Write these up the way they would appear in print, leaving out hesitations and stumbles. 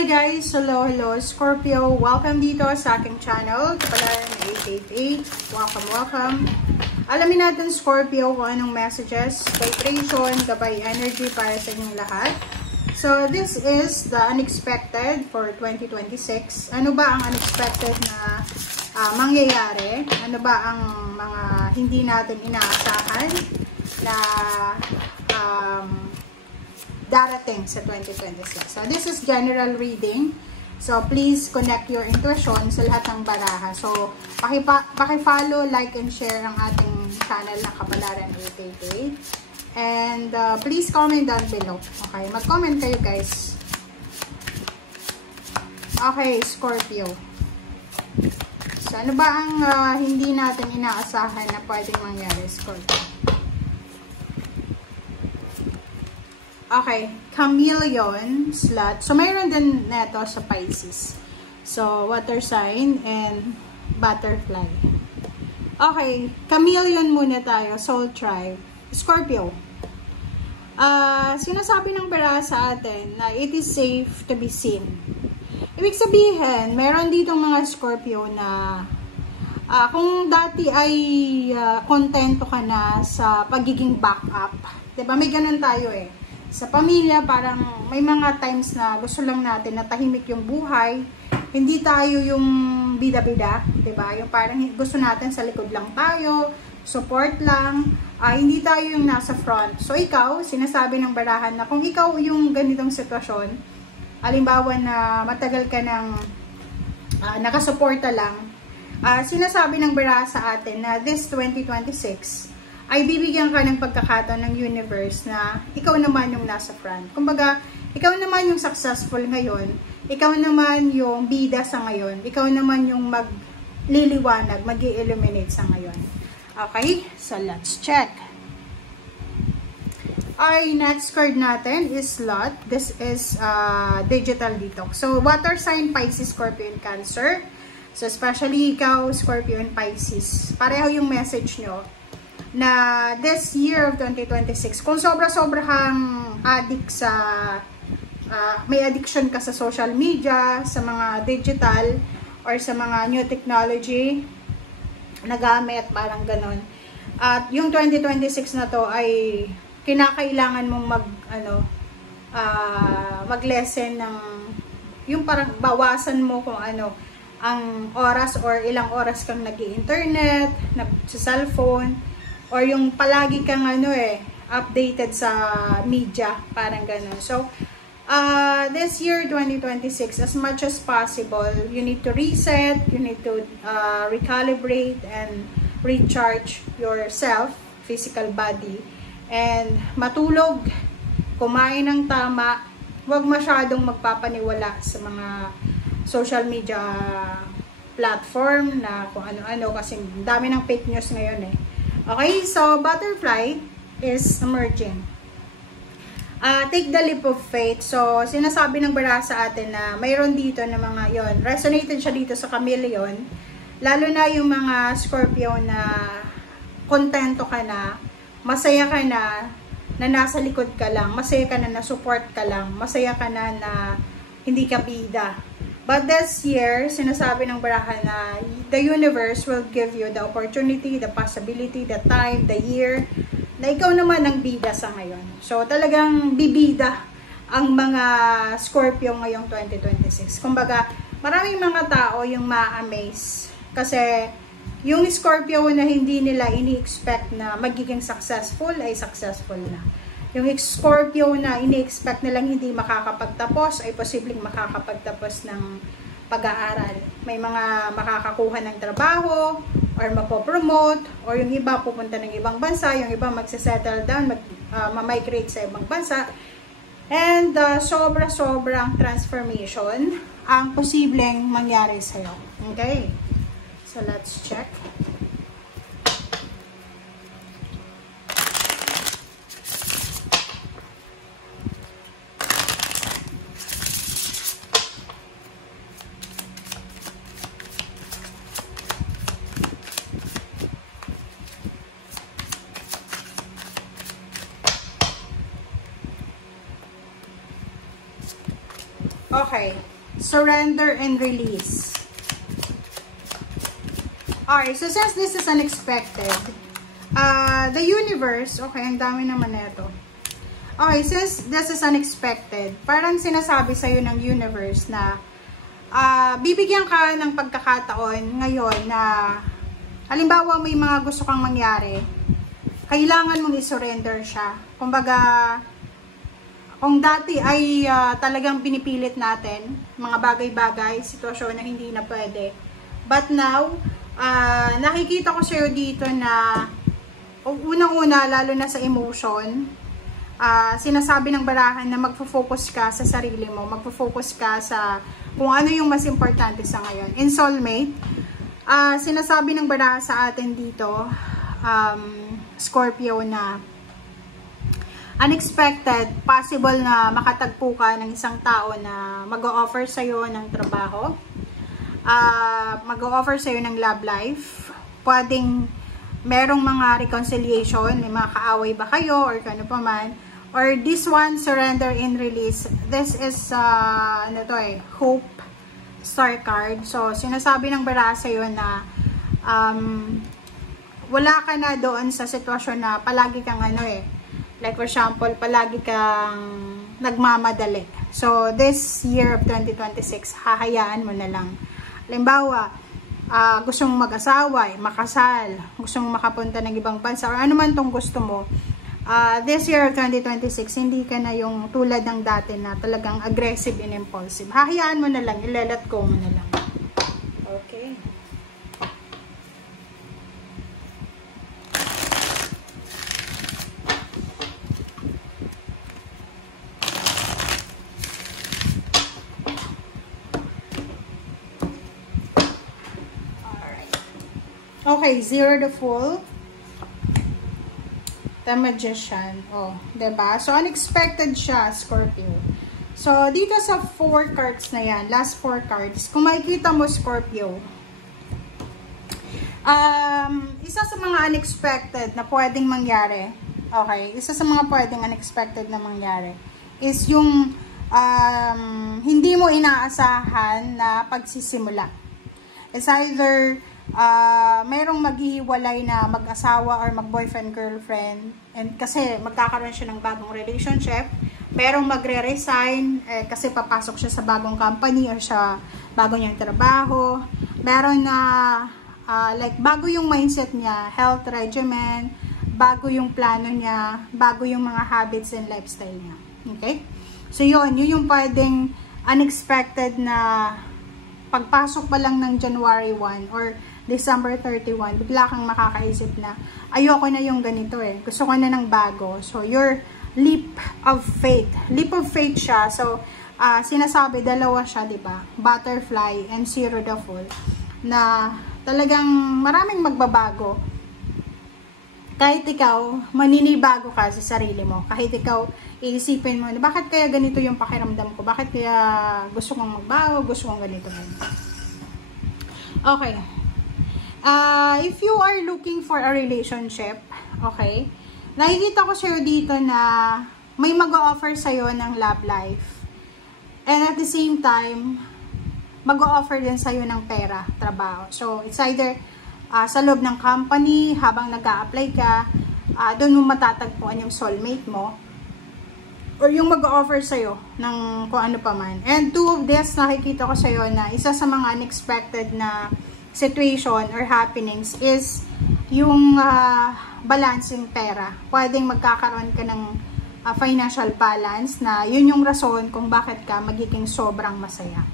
Hi guys! Hello, Scorpio! Welcome dito sa aking channel. Kapalaran 888. Welcome. Alamin natin, Scorpio, kung anong messages, vibration, gabay energy para sa inyong lahat. So, this is the unexpected for 2026. Ano ba ang unexpected na mangyayari? Ano ba ang mga hindi natin inaasahan na darating sa 2026. So, this is general reading. So, please connect your intuition sa lahat ng baraha. So, paki-follow, like, and share ang ating channel na Kapalaran 888. And, please comment down below. Okay, mag-comment kayo, guys. Okay, Scorpio. So, ano ba ang hindi natin inaasahan na pwedeng mangyari, Scorpio? Okay, chameleon slot. So, mayroon din neto sa Pisces. So, water sign and butterfly. Okay, chameleon muna tayo. Soul tribe. Scorpio. Sinasabi ng bara sa atin na it is safe to be seen. Ibig sabihin, meron ditong mga Scorpio na kung dati ay kontento ka na sa pagiging backup. Diba? May ganun tayo eh. Sa pamilya, parang may mga times na gusto lang natin na tahimik yung buhay. Hindi tayo yung bida-bida, diba? Yung parang gusto natin sa likod lang tayo, support lang, hindi tayo yung nasa front. So, ikaw, sinasabi ng barahan na kung ikaw yung ganitong sitwasyon, halimbawa na matagal ka ng nakasuporta lang, sinasabi ng baraha sa atin na this 2026, ay bibigyan ka ng pagkakataon ng universe na ikaw naman yung nasa front. Kumbaga, ikaw naman yung successful ngayon, ikaw naman yung bida sa ngayon, ikaw naman yung magliliwanag, mag-i-illuminate sa ngayon. Okay? So, let's check. Ay, next card natin is Lot. This is digital detox. So, water sign, Pisces, Scorpio, and Cancer. So, especially ikaw, Scorpio and Pisces. Pareho yung message nyo na this year of 2026, kung sobra-sobra kang addict sa, may addiction ka sa social media, sa mga digital, or sa mga new technology na gamit, parang ganon. At yung 2026 na to ay kinakailangan mong mag-lessen ng, yung parang bawasan mo kung ano, ang oras or ilang oras kang nag-i-internet, nag-cellphone, or yung palagi kang updated sa media, parang ganun. So, this year, 2026, as much as possible, you need to reset, you need to recalibrate and recharge yourself, physical body, and matulog, kumain ng tama, huwag masyadong magpapaniwala sa mga social media platform na kung ano-ano, kasi dami ng fake news ngayon eh. Okay, so butterfly is emerging. Take the leap of faith. So, sinasabi ng bara sa atin na mayroon dito na mga yon. Resonated siya dito sa chameleon. Lalo na yung mga Scorpio na kontento ka na, masaya ka na nasa likod ka lang, masaya ka na support ka lang, masaya ka na hindi ka bida. But this year, sinasabi ng baraha na the universe will give you the opportunity, the possibility, the time, the year, na ikaw naman ang bida sa ngayon. So, talagang bibida ang mga Scorpio ngayong 2026. Kumbaga, maraming mga tao yung ma-amaze. Kasi, yung Scorpio na hindi nila ini-expect na magiging successful, ay successful na. Yung Scorpio na ini-expect nilang hindi makakapagtapos ay posibleng makakapagtapos ng pag-aaral. May mga makakakuha ng trabaho or mapopromote, or yung iba pupunta ng ibang bansa, yung iba magsisettle down, ma-migrate sa ibang bansa. And sobra-sobrang transformation ang posibleng mangyari sa'yo. Okay? So, let's check. Okay. Surrender and release. Alright, so since this is unexpected, the universe, okay, ang dami naman na ito. Okay, since this is unexpected, parang sinasabi sa'yo ng universe na bibigyan ka ng pagkakataon ngayon na halimbawa may mga gusto kang mangyari, kailangan mong i-surrender siya. Kumbaga, kung dati ay talagang pinipilit natin mga bagay-bagay, sitwasyon na hindi na pwede. But now, nakikita ko sa'yo dito na unang-una, lalo na sa emotion, sinasabi ng barahan na magfo-focus ka sa sarili mo, magfo-focus ka sa kung ano yung mas importante sa ngayon. In soulmate, sinasabi ng barahan sa atin dito, Scorpio, na unexpected, possible na makatagpo ka ng isang tao na mag-o-offer sa'yo ng trabaho, mag-o-offer sa'yo ng love life, pwedeng merong mga reconciliation, may mga kaaway ba kayo or kano pa man, or this one, surrender and release. This is hope star card. So sinasabi ng bara sa'yo na wala ka na doon sa sitwasyon na palagi kang like for example, palagi kang nagmamadali. So this year of 2026, hahayaan mo na lang. Halimbawa, gusto mong mag-asawa, makasal, gusto mong makapunta ng ibang bansa, or ano man tong gusto mo, this year of 2026, hindi ka na yung tulad ng dati na talagang aggressive and impulsive. Hahayaan mo na lang, ilalat go mo na lang. Okay. Okay, zero the Fool, the Magician. Oh, diba? So, unexpected siya, Scorpio. So, dito sa 4 cards na yan, last 4 cards, kung makikita mo, Scorpio, isa sa mga unexpected na pwedeng mangyari, okay, isa sa mga pwedeng unexpected na mangyari, is yung hindi mo inaasahan na pagsisimula. It's either merong maghihiwalay na mag-asawa or mag-boyfriend, girlfriend, and kasi magkakaroon siya ng bagong relationship, merong magre-resign kasi papasok siya sa bagong company or sa bagong niyang trabaho, meron na like bago yung mindset niya, health regimen, bago yung plano niya, bago yung mga habits and lifestyle niya. Okay? So yun yung pwedeng unexpected na pagpasok pa lang ng January 1 or December 31, bigla kang makakaisip na ayoko na yung ganito gusto ko na ng bago. So your leap of faith siya. So sinasabi, dalawa siya, diba? Butterfly and Zero the Fool, na talagang maraming magbabago. Kahit ikaw, maninibago ka sa sarili mo. Kahit ikaw, iisipin mo, bakit kaya ganito yung pakiramdam ko? Bakit kaya gusto kong magbago? Gusto kong ganito. Okay. If you are looking for a relationship, okay, nakikita ko sa'yo dito na may mag-o-offer sa'yo ng love life. And at the same time, mag-o-offer din sa'yo ng pera, trabaho. So, it's either sa loob ng company, habang nag-a-apply ka, doon mo matatagpuan yung soulmate mo, or yung mag-offer sa'yo ng kung ano pa man. And two of this, nakikita ko sa'yo na isa sa mga unexpected na situation or happenings is yung balancing pera. Pwedeng magkakaroon ka ng financial balance na yun yung rason kung bakit ka magiging sobrang masaya.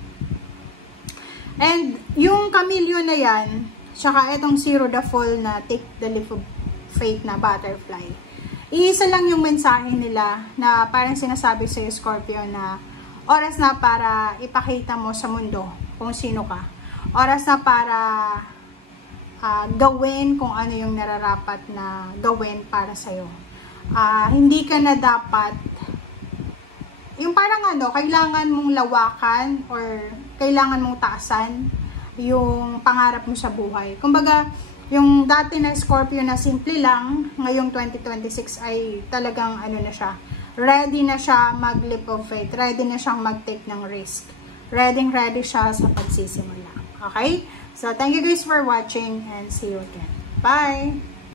And yung Camillo na yan, tsaka itong Zero the Fool na Take the Leap of Faith na Butterfly, iisa lang yung mensahe nila na parang sinasabi sa Scorpio na oras na para ipakita mo sa mundo kung sino ka. Oras na para gawin kung ano yung nararapat na gawin para sa'yo. Hindi ka na dapat, yung parang kailangan mong lawakan or kailangan mong taasan yung pangarap mo sa buhay. Kumbaga, yung dati na Scorpio na simple lang, ngayong 2026 ay talagang na siya, ready na siya mag-leap of faith, ready na siyang mag-take ng risk. ready siya sa pagsisimula. Okay? So, thank you guys for watching and see you again. Bye!